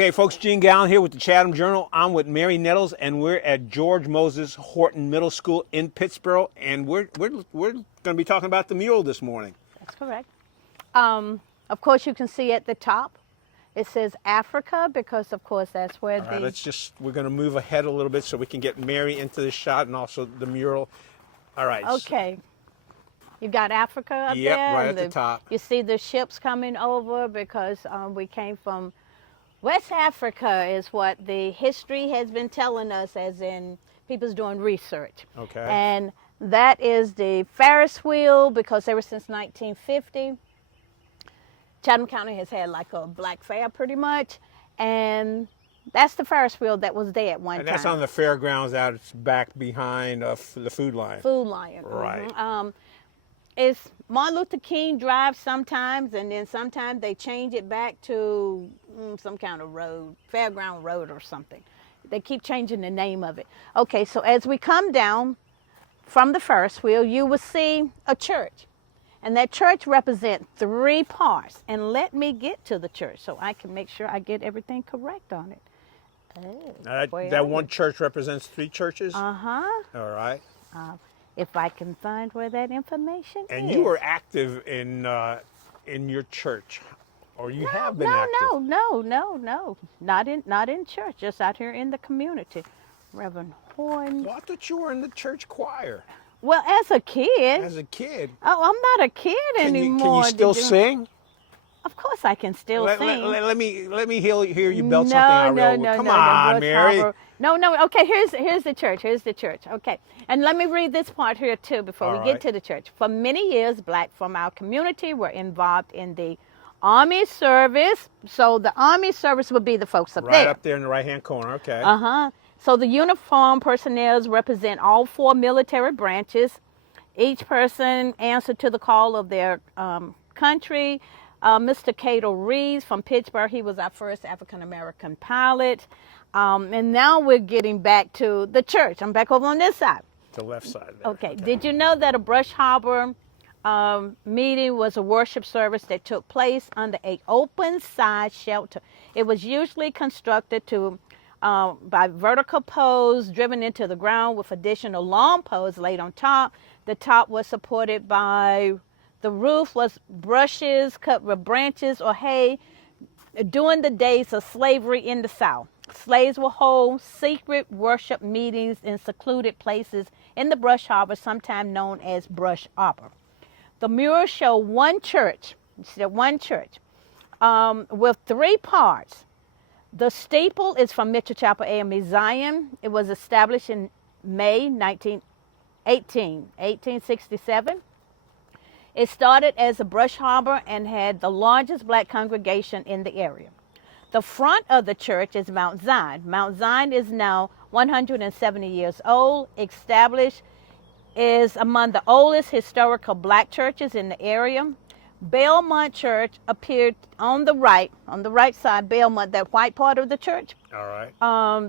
Okay, folks, Gene Galin here with the Chatham Journal. I'm with Mary Nettles, and we're at George Moses Horton Middle School in Pittsboro, and we're going to be talking about the mural this morning. That's correct. Of course, you can see at the top, it says Africa, because of course that's where All right, we're going to move ahead a little bit so we can get Mary into the shot and also the mural. All right. Okay. You got Africa up there. Yep, right at the top. You see the ships coming over because we came from West Africa, is what the history has been telling us, as in people's doing research. Okay. And that is the Ferris wheel, because ever since 1950, Chatham County has had like a Black Fab pretty much. And that's the Ferris wheel that was there at one time. And that's on the fairgrounds out back behind the Food Lion. Food Lion. Right. Mm-hmm. It's Martin Luther King Drive sometimes, and then sometimes they change it back to some kind of road, Fairground Road or something. They keep changing the name of it. Okay, so as we come down from the Ferris wheel, you will see a church. And that church represents 3 parts. And let me get to the church so I can make sure I get everything correct on it. Oh, that one church represents 3 churches? Uh-huh. All right. If I can find where that information is. And you were active in your church, or you have been active? No. Not in church, just out here in the community. Reverend Horton. Well, I thought you were in the church choir. Well, as a kid. As a kid. Oh, I'm not a kid anymore. Can you still sing? Of course I can still sing. Let me hear you belt something out real quick. Come on, Mary. No. Okay, here's the church. Okay. And let me read this part here too before we get to the church. For many years, Black from our community were involved in the Army service. So the Army service would be the folks up there. Right up there in the right-hand corner, okay. Uh-huh. So the uniformed personnel represent all 4 military branches. Each person answered to the call of their country. Mr. Cato Reeves from Pittsboro, he was our first African-American pilot. And now we're getting back to the church. I'm back over on this side. The left side there. Okay. Did you know that a Brush Harbor meeting was a worship service that took place under an open side shelter? It was usually constructed by vertical poles driven into the ground with additional long poles laid on top. The top was supported by the roof was brushes cut with branches or hay. During the days of slavery in the South, slaves will hold secret worship meetings in secluded places in the Brush Harbor, sometimes known as Brush Harbor. The mural shows one church with 3 parts. The steeple is from Mitchell Chapel AME Zion. It was established in May 1867. It started as a Brush Harbor and had the largest Black congregation in the area. The front of the church is Mount Zion. Mount Zion is now 170 years old. Established is among the oldest historical Black churches in the area. Belmont Church appeared on the right side, Belmont, that white part of the church. All right.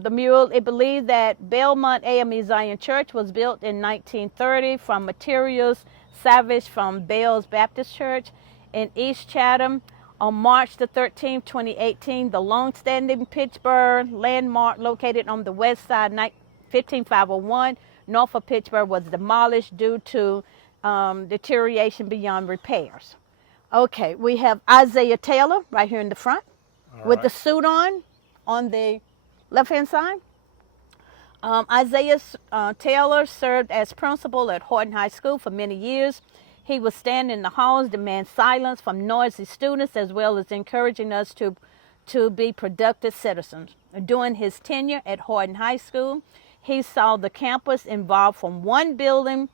The mural, it believed that Belmont AME Zion Church was built in 1930 from materials salvaged from Bell's Baptist Church in East Chatham. On March the 13th, 2018, the long-standing Pittsboro landmark located on the west side, 15501, north of Pittsboro, was demolished due to deterioration beyond repairs. Okay, we have Isaiah Taylor right here in the front with the suit on the left-hand side. Isaiah Taylor served as principal at Horton High School for many years. He would stand in the halls, demand silence from noisy students, as well as encouraging us to be productive citizens. During his tenure at Horton High School, he saw the campus evolve from one building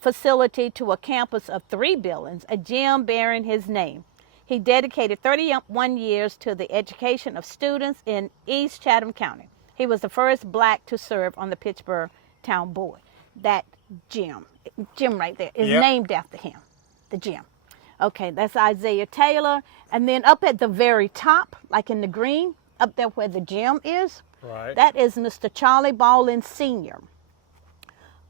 facility to a campus of 3 buildings, a gym bearing his name. He dedicated 31 years to the education of students in East Chatham County. He was the first Black to serve on the Pittsboro Town Board. That gym right there is named after him, the gym. Okay, that's Isaiah Taylor. And then up at the very top, like in the green, up there where the gym is, that is Mr. Charlie Ballin Sr.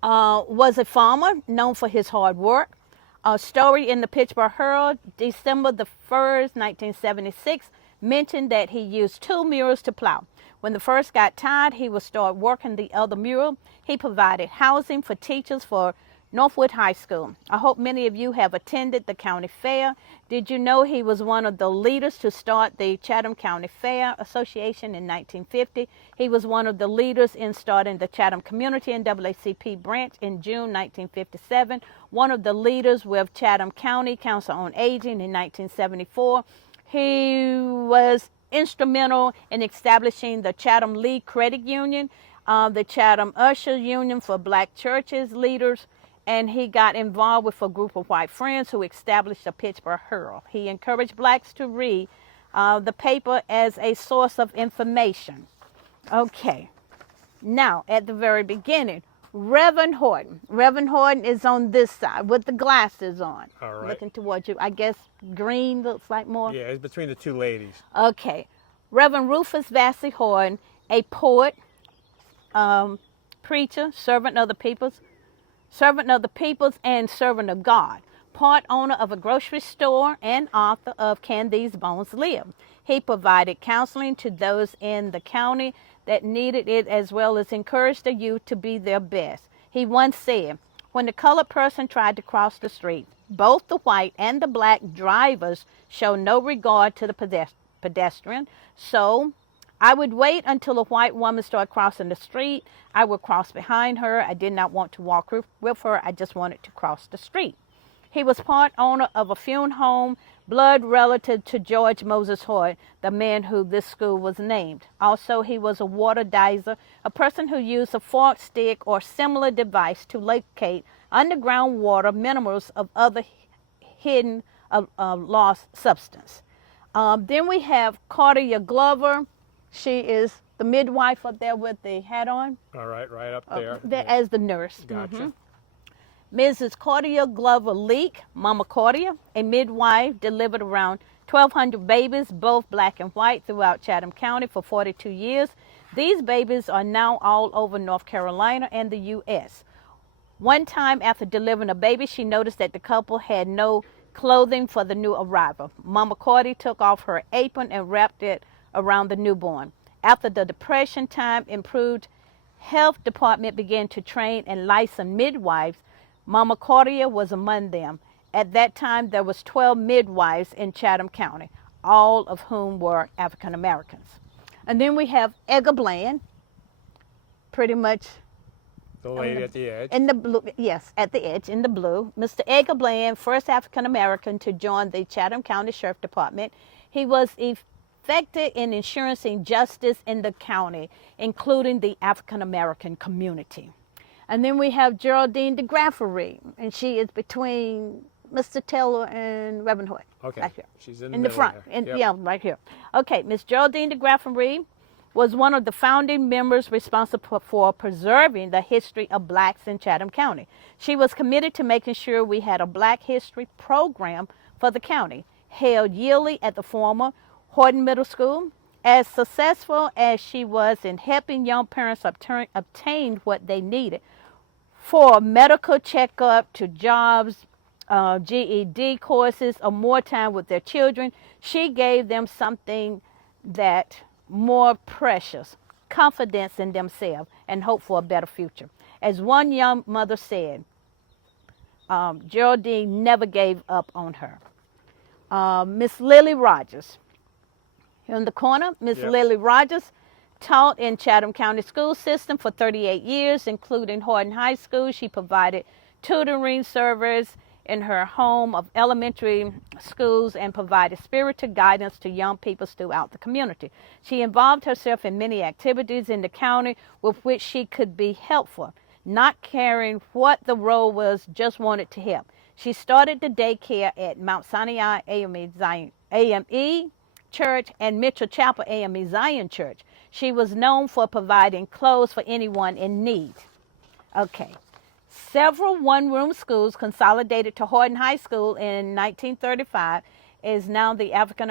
Was a farmer known for his hard work. A story in the Pittsboro Herald, December the 1st, 1976, mentioned that he used 2 murals to plow. When the first got tired, he would start working the other mural. He provided housing for teachers for Northwood High School. I hope many of you have attended the county fair. Did you know he was one of the leaders to start the Chatham County Fair Association in 1950? He was one of the leaders in starting the Chatham Community NAACP branch in June 1957, one of the leaders with Chatham County Council on Aging in 1974. He was instrumental in establishing the Chatham Lee Credit Union, the Chatham Usher Union for Black churches leaders, and he got involved with a group of white friends who established the Pittsboro Herald. He encouraged blacks to read the paper as a source of information. Okay, now at the very beginning, Reverend Horton. Reverend Horton is on this side with the glasses on. All right. Looking towards you. I guess green looks like more. Yeah, it's between the two ladies. Okay. Reverend Rufus Vassy Hord, a poet, preacher, servant of the peoples, and servant of God, part owner of a grocery store and author of Can These Bones Live? He provided counseling to those in the county that needed it, as well as encouraged the youth to be their best. He once said, when the colored person tried to cross the street, both the white and the black drivers show no regard to the pedestrian. So I would wait until a white woman started crossing the street. I would cross behind her. I did not want to walk with her. I just wanted to cross the street. He was part owner of a funeral home, blood relative to George Moses Hord, the man who this school was named. Also, he was a water dizer, a person who used a fork, stick, or similar device to locate underground water minerals of other hidden lost substance. Then we have Cordelia Glover. She is the midwife up there with the hat on. All right, right up there. As the nurse. Gotcha. Mrs. Cordelia Glover Leak, Mama Cordelia, a midwife, delivered around 1,200 babies, both black and white, throughout Chatham County for 42 years. These babies are now all over North Carolina and the U.S. One time after delivering a baby, she noticed that the couple had no clothing for the new arrival. Mama Cordy took off her apron and wrapped it around the newborn. After the Depression time improved, health department began to train and license midwives. Mama Cordia was among them. At that time, there was 12 midwives in Chatham County, all of whom were African Americans. And then we have Edgar Bland, pretty much The lady at the edge. in the blue, yes, at the edge in the blue. Mr. Edgar Bland, first African American to join the Chatham County Sheriff Department. He was effective in ensuring justice in the county, including the African American community. And then we have Geraldine de Graphenre, and she is between Mr. Taylor and Reverend Hood. Okay. Right here. She's in the middle front. there. Yep. Yeah, right here. Okay, Miss Geraldine de Graphenre was one of the founding members responsible for preserving the history of blacks in Chatham County. She was committed to making sure we had a Black History program for the county, held yearly at the former Horton Middle School. As successful as she was in helping young parents obtain what they needed, for medical checkup to jobs, GED courses, or more time with their children, she gave them something that more precious, confidence in themselves and hope for a better future. As one young mother said, Geraldine never gave up on her. Miss Lily Rogers, here in the corner, Miss Yep. Lily Rogers taught in Chatham County school system for 38 years, including Horton High School. She provided tutoring service in her home of elementary schools and provided spiritual guidance to young people throughout the community. She involved herself in many activities in the county with which she could be helpful, not caring what the role was, just wanted to help. She started the daycare at Mount Sinai AME Church and Mitchell Chapel AME Zion Church. She was known for providing clothes for anyone in need. Okay. Several one-room schools consolidated to Horton High School in 1935 is how the African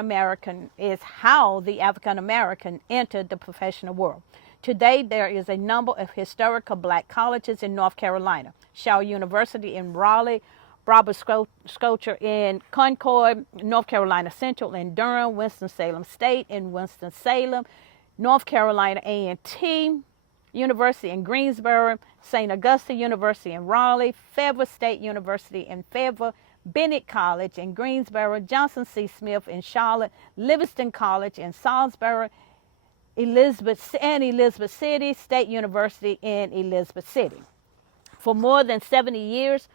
American entered the professional world. Today, there is a number of historical black colleges in North Carolina: Shaw University in Raleigh, Barber Sculpture in Concord, North Carolina Central in Durham, Winston-Salem State in Winston-Salem, North Carolina A&T University in Greensboro, St. Augusta University in Raleigh, Fayetteville State University in Fayetteville, Bennett College in Greensboro, Johnson C. Smith in Charlotte, Livingston College in Salisbury, Elizabeth City State University in Elizabeth City. For more than 70 years,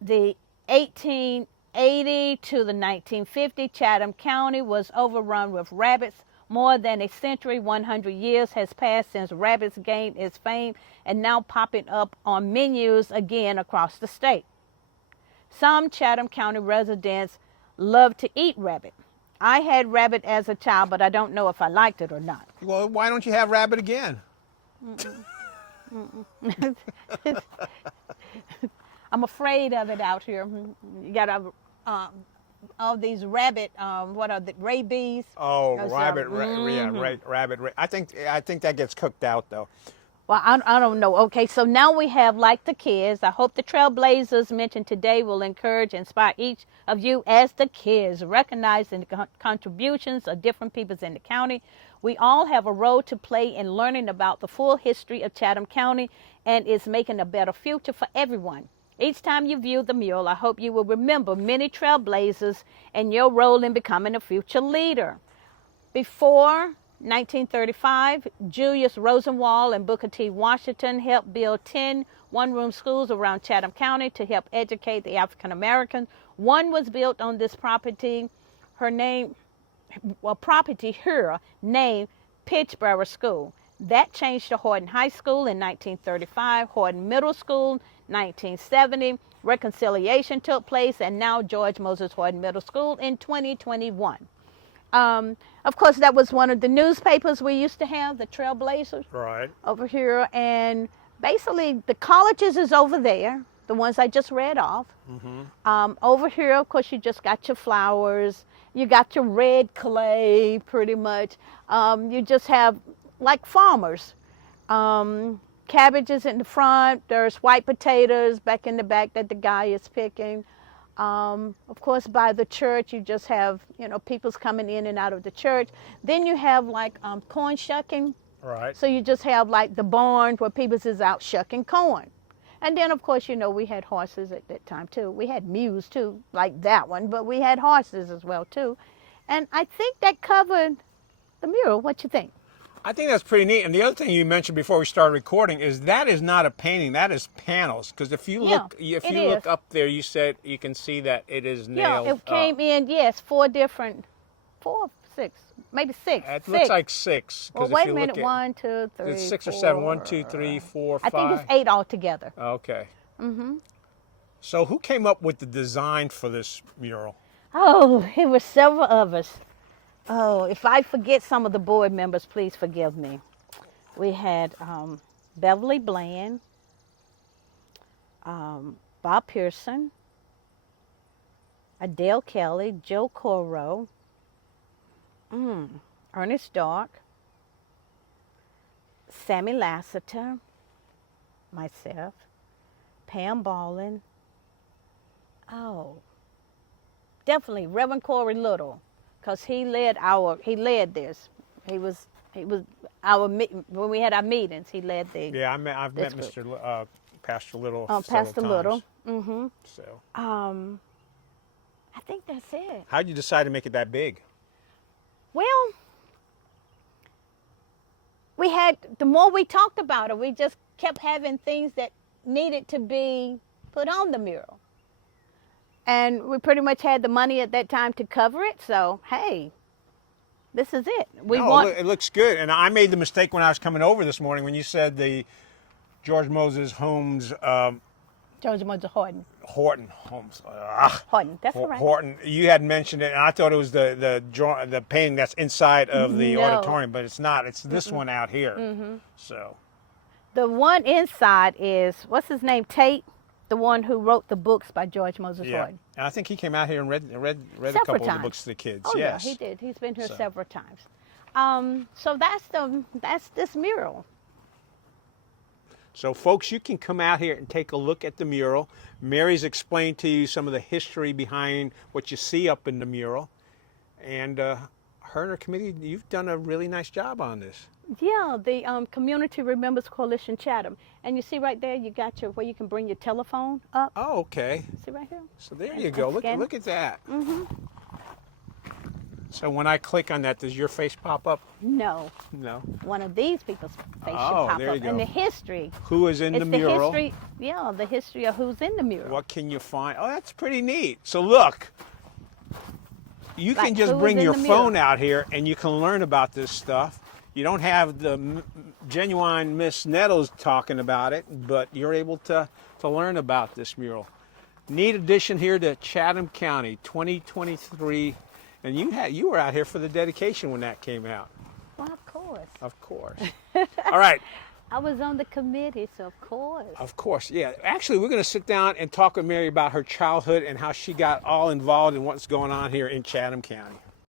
the 1880 to the 1950, Chatham County was overrun with rabbits. More than a century, 100 years has passed since rabbits gained its fame and now popping up on menus again across the state. Some Chatham County residents love to eat rabbit. I had rabbit as a child, but I don't know if I liked it or not. Well, why don't you have rabbit again? I'm afraid of it out here. You got all these rabbit, what are the rabies? Oh, Those, rabbit, rabbit. I think that gets cooked out though. Well, I don't know. Okay, so now we have Like the Kids. I hope the trailblazers mentioned today will encourage and inspire each of you as the kids, recognizing the contributions of different peoples in the county. We all have a role to play in learning about the full history of Chatham County and it's making a better future for everyone. Each time you view the mural, I hope you will remember many trailblazers and your role in becoming a future leader. Before 1935, Julius Rosenwald and Booker T. Washington helped build 10 one-room schools around Chatham County to help educate the African Americans. One was built on this property. Property here named Pittsboro School. That changed to Horton High School in 1935, Horton Middle School 1970. Reconciliation took place, and now George Moses Horton Middle School in 2021. Of course, that was one of the newspapers we used to have, the Trailblazers, Right. over here. And basically, the colleges is over there, the ones I just read off. Mm-hmm. Over here, of course, you just got your flowers. You got your red clay, pretty much. You just have, like, farmers. Cabbages in the front. There's white potatoes back in the back that the guy is picking. Of course, by the church, you just have, people's coming in and out of the church. Then you have like corn shucking. Right. So you just have like the barn where people is out shucking corn. And then, of course, we had horses at that time too. We had mules too, like that one, but we had horses as well too. And I think that covered the mural. What you think? I think that's pretty neat. And the other thing you mentioned before we started recording is that is not a painting, that is panels. Because if you look, look up there, you said you can see that it is nailed. Yeah, it came in, yes, 4, 6, maybe 6. It looks like 6. Well, wait a minute, 1, 2, 3, it's 6 4, or 7. 1, 2, 3, 4, 5. I think it's 8 altogether. Okay. Mm-hmm. So who came up with the design for this mural? Oh, it was several of us. Oh, if I forget some of the board members, please forgive me. We had Beverly Bland, Bob Pearson, Adele Kelly, Joe Coro, Ernest Dark, Sammy Lassiter, myself, Pam Ballin. Oh, definitely Reverend Corey Little. Because he led this. He was our, when we had our meetings, he led the. Yeah, I've met Mr. Pastor Little. Pastor times. Little. Mm-hmm. So. I think that's it. How'd you decide to make it that big? Well, the more we talked about it, we just kept having things that needed to be put on the mural. And we pretty much had the money at that time to cover it. So, hey, this is it. It looks good. And I made the mistake when I was coming over this morning when you said the George Moses Homes. George Moses Horton. Horton Homes. Horton, that's right. Horton. You had mentioned it, and I thought it was the painting that's inside of the auditorium, but it's not. It's this one out here. Mm-hmm. So. The one inside is, what's his name, Tate? The one who wrote the books by George Moses Hord. And I think he came out here and read a couple of the books to the kids. Oh, yes. Yeah, he did. He's been here several times. So that's this mural. So folks, you can come out here and take a look at the mural. Mary's explained to you some of the history behind what you see up in the mural. And her and her committee, you've done a really nice job on this. Yeah, the Community Remembers Coalition Chatham. And you see right there, you got where you can bring your telephone up. Oh, okay. See right here? So there you go. Look at that. Mm-hmm. So when I click on that, does your face pop up? No. No. One of these people's face should Oh, pop there up. you go. And the history. Who is in the mural? History, yeah, the history of who's in the mural. What can you find? Oh, that's pretty neat. So look, you Like can just who's bring in your the mural. phone out here and you can learn about this stuff. You don't have the genuine Miss Nettles talking about it, but you're able to learn about this mural. Neat addition here to Chatham County, 2023. And you were out here for the dedication when that came out. Well, of course. Of course. All right. I was on the committee, so of course. Of course, yeah. Actually, we're going to sit down and talk with Mary about her childhood and how she got all involved in what's going on here in Chatham County.